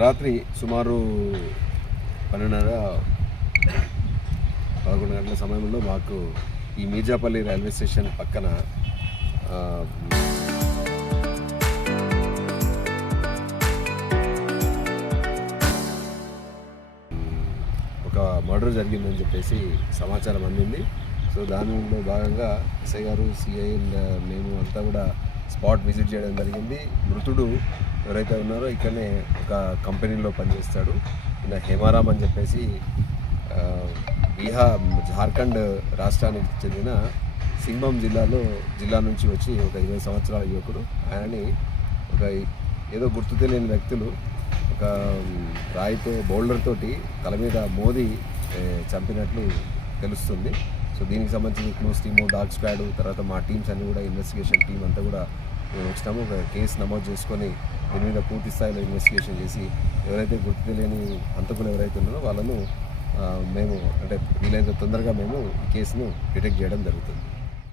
రాత్రి సుమారు 11 గంటల సమయంలో మాకు ఈ మీర్జాపల్లి రైల్వే స్టేషన్ పక్కన ఒక మర్డర్ జరిగిందని చెప్పేసి సమాచారం అందింది. సో దానిలో భాగంగా ఎస్ఐ గారు, సిఐ మేము అంతా కూడా స్పాట్ విజిట్ చేయడం జరిగింది. మృతుడు ఎవరైతే ఉన్నారో ఇక్కడనే ఒక కంపెనీలో పనిచేస్తాడు. ఈయన హేమారామ్ అని చెప్పేసి జార్ఖండ్ రాష్ట్రానికి చెందిన సింగ్భూమ్ జిల్లా నుంచి వచ్చి ఒక 20 సంవత్సరాల యువకుడు. ఆయనని ఒక ఏదో గుర్తు తెలియని వ్యక్తులు ఒక రాయితో బౌల్డర్ తోటి తల మీద మోదీ చంపినట్లు తెలుస్తుంది. సో దీనికి సంబంధించి క్లూస్ టీము, డాగ్ స్క్వాడ్, తర్వాత మా టీమ్స్ అన్నీ కూడా ఇన్వెస్టిగేషన్ టీం అంతా కూడా మేము వచ్చినాము. ఒక కేసు నమోదు చేసుకొని దీని మీద పూర్తి స్థాయిలో ఇన్వెస్టిగేషన్ చేసి ఎవరైతే గుర్తు తెలియని హంతకులు ఎవరైతే ఉన్నారో వాళ్ళను మేము వీలైనంత తొందరగా మేము ఈ కేసును డిటెక్ట్ చేయడం జరుగుతుంది.